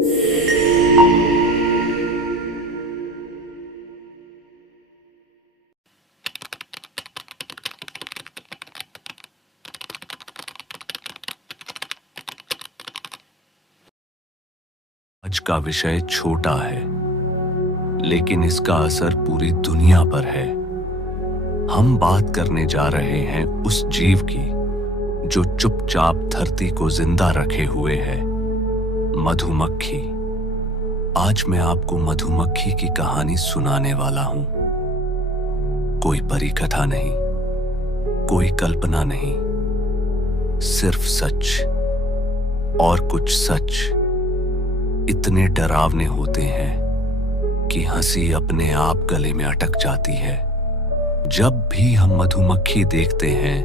आज का विषय छोटा है, लेकिन इसका असर पूरी दुनिया पर है। हम बात करने जा रहे हैं उस जीव की जो चुपचाप धरती को जिंदा रखे हुए है, मधुमक्खी। आज मैं आपको मधुमक्खी की कहानी सुनाने वाला हूं। कोई परी कथा नहीं, कोई कल्पना नहीं, सिर्फ सच। और कुछ सच इतने डरावने होते हैं कि हंसी अपने आप गले में अटक जाती है। जब भी हम मधुमक्खी देखते हैं,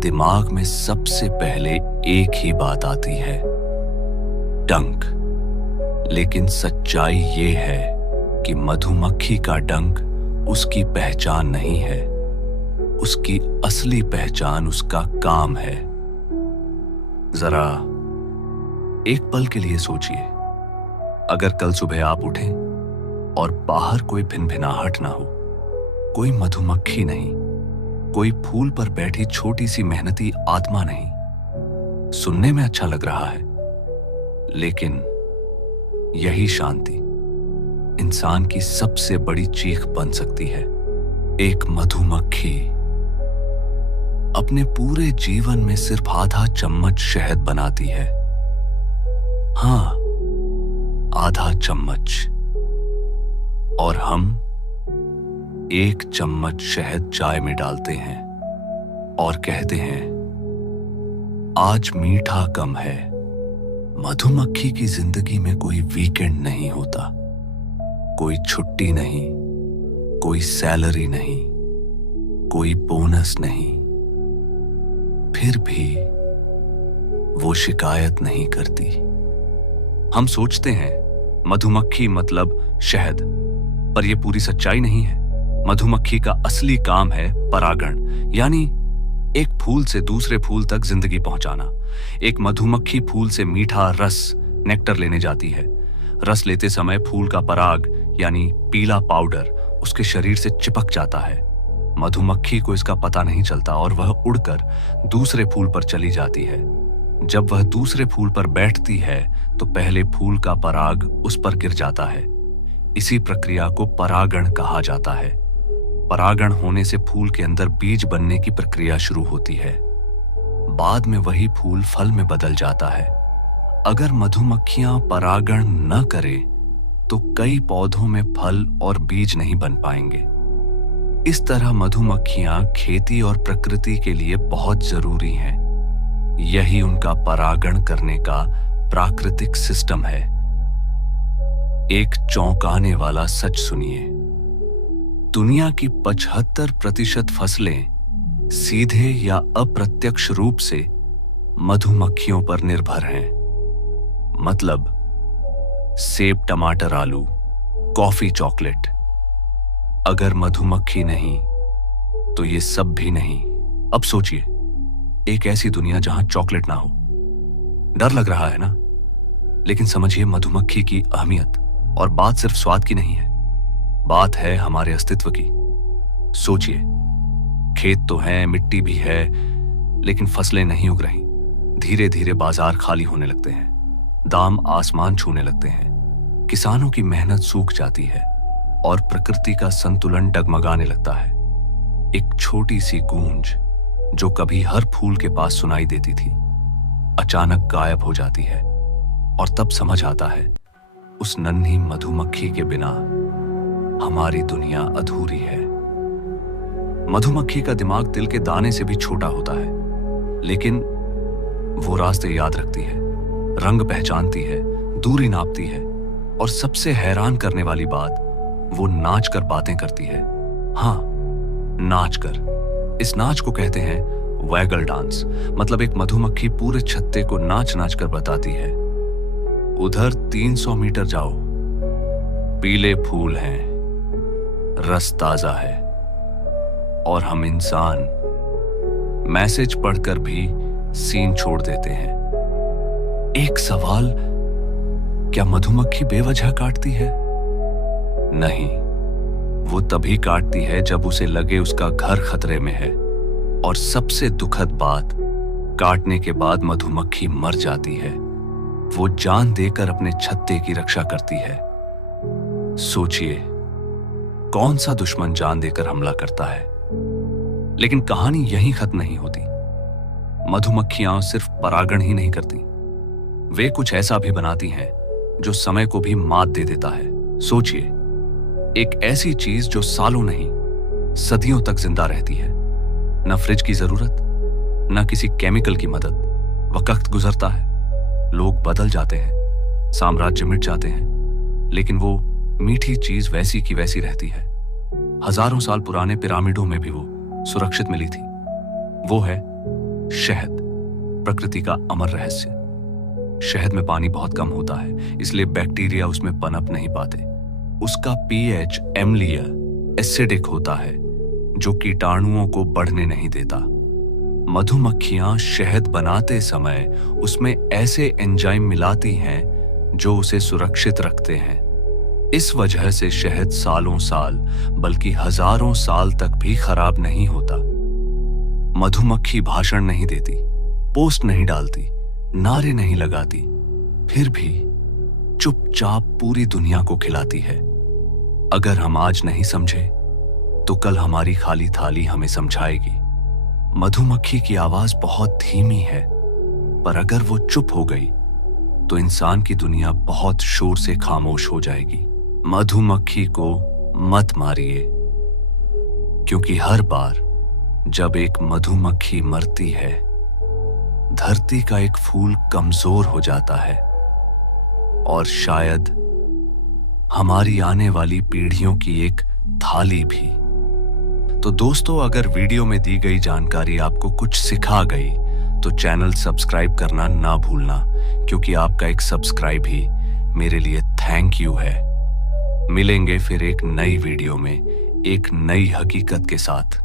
दिमाग में सबसे पहले एक ही बात आती है, डंक। लेकिन सच्चाई ये है कि मधुमक्खी का डंक उसकी पहचान नहीं है। उसकी असली पहचान उसका काम है। जरा एक पल के लिए सोचिए, अगर कल सुबह आप उठें और बाहर कोई भिनभिनाहट ना हो, कोई मधुमक्खी नहीं, कोई फूल पर बैठी छोटी सी मेहनती आत्मा नहीं। सुनने में अच्छा लग रहा है, लेकिन यही शांति इंसान की सबसे बड़ी चीख बन सकती है। एक मधुमक्खी अपने पूरे जीवन में सिर्फ आधा चम्मच शहद बनाती है। हाँ, आधा चम्मच। और हम 1 चम्मच शहद चाय में डालते हैं और कहते हैं, आज मीठा कम है। मधुमक्खी की जिंदगी में कोई वीकेंड नहीं होता, कोई छुट्टी नहीं, कोई सैलरी नहीं, कोई बोनस नहीं। फिर भी वो शिकायत नहीं करती। हम सोचते हैं मधुमक्खी मतलब शहद, पर यह पूरी सच्चाई नहीं है। मधुमक्खी का असली काम है परागण, यानी एक फूल से दूसरे फूल तक जिंदगी पहुंचाना। एक मधुमक्खी फूल से मीठा रस, नेक्टर लेने जाती है। रस लेते समय फूल का पराग यानी पीला पाउडर उसके शरीर से चिपक जाता है। मधुमक्खी को इसका पता नहीं चलता और वह उड़कर दूसरे फूल पर चली जाती है। जब वह दूसरे फूल पर बैठती है तो पहले फूल का पराग उस पर गिर जाता है। इसी प्रक्रिया को परागण कहा जाता है। परागण होने से फूल के अंदर बीज बनने की प्रक्रिया शुरू होती है। बाद में वही फूल फल में बदल जाता है। अगर मधुमक्खियां परागण न करें तो कई पौधों में फल और बीज नहीं बन पाएंगे। इस तरह मधुमक्खियां खेती और प्रकृति के लिए बहुत जरूरी हैं। यही उनका परागण करने का प्राकृतिक सिस्टम है। एक चौंकाने वाला सच सुनिए, दुनिया की 75% फसलें सीधे या अप्रत्यक्ष रूप से मधुमक्खियों पर निर्भर हैं। मतलब सेब, टमाटर, आलू, कॉफी, चॉकलेट। अगर मधुमक्खी नहीं तो ये सब भी नहीं। अब सोचिए, एक ऐसी दुनिया जहां चॉकलेट ना हो। डर लग रहा है ना? लेकिन समझिए मधुमक्खी की अहमियत। और बात सिर्फ स्वाद की नहीं है, बात है हमारे अस्तित्व की। सोचिए, खेत तो है, मिट्टी भी है, लेकिन फसलें नहीं उग रही। धीरे धीरे बाजार खाली होने लगते हैं, दाम आसमान छूने लगते हैं, किसानों की मेहनत सूख जाती है और प्रकृति का संतुलन डगमगाने लगता है। एक छोटी सी गूंज जो कभी हर फूल के पास सुनाई देती थी, अचानक गायब हो जाती है। और तब समझ आता है, उस नन्ही मधुमक्खी के बिना हमारी दुनिया अधूरी है। मधुमक्खी का दिमाग दिल के दाने से भी छोटा होता है, लेकिन वो रास्ते याद रखती है, रंग पहचानती है, दूरी नापती है, और सबसे हैरान करने वाली बात, वो नाच कर बातें करती है। हाँ, नाच कर। इस नाच को कहते हैं वैगल डांस। मतलब एक मधुमक्खी पूरे छत्ते को नाच नाच कर बताती है, उधर 300 मीटर जाओ, पीले फूल हैं, रस ताजा है। और हम इंसान मैसेज पढ़कर भी सीन छोड़ देते हैं। एक सवाल क्या मधुमक्खी बेवजह काटती है? नहीं, वो तभी काटती है जब उसे लगे उसका घर खतरे में है। और सबसे दुखद बात, काटने के बाद मधुमक्खी मर जाती है। वो जान देकर अपने छत्ते की रक्षा करती है। सोचिए, कौन सा दुश्मन जान देकर हमला करता है? लेकिन कहानी यहीं खत्म नहीं होती। मधुमक्खियां सिर्फ परागण ही नहीं करती, वे कुछ ऐसा भी बनाती हैं जो समय को भी मात दे देता है। सोचिए, एक ऐसी चीज जो सालों नहीं, सदियों तक जिंदा रहती है। न फ्रिज की जरूरत, न किसी केमिकल की मदद। वक्त गुजरता है, लोग बदल जाते हैं, साम्राज्य मिट जाते हैं, लेकिन वो मीठी चीज वैसी की वैसी रहती है। हजारों साल पुराने पिरामिडों में भी वो सुरक्षित मिली थी। वो है शहद, प्रकृति का अमर रहस्य। शहद में पानी बहुत कम होता है, इसलिए बैक्टीरिया उसमें पनप नहीं पाते। उसका पीएच अम्लीय, एसिडिक होता है, जो कीटाणुओं को बढ़ने नहीं देता। मधुमक्खियां शहद बनाते समय उसमें ऐसे एंजाइम मिलाती हैं जो उसे सुरक्षित रखते हैं। इस वजह से शहद सालों साल, बल्कि हजारों साल तक भी खराब नहीं होता। मधुमक्खी भाषण नहीं देती, पोस्ट नहीं डालती, नारे नहीं लगाती, फिर भी चुपचाप पूरी दुनिया को खिलाती है। अगर हम आज नहीं समझे तो कल हमारी खाली थाली हमें समझाएगी। मधुमक्खी की आवाज बहुत धीमी है, पर अगर वो चुप हो गई तो इंसान की दुनिया बहुत शोर से खामोश हो जाएगी। मधुमक्खी को मत मारिए, क्योंकि हर बार जब एक मधुमक्खी मरती है, धरती का एक फूल कमजोर हो जाता है, और शायद हमारी आने वाली पीढ़ियों की एक थाली भी। तो दोस्तों, अगर वीडियो में दी गई जानकारी आपको कुछ सिखा गई तो चैनल सब्सक्राइब करना ना भूलना, क्योंकि आपका एक सब्सक्राइब ही मेरे लिए थैंक यू है। मिलेंगे फिर एक नई वीडियो में एक नई हकीकत के साथ।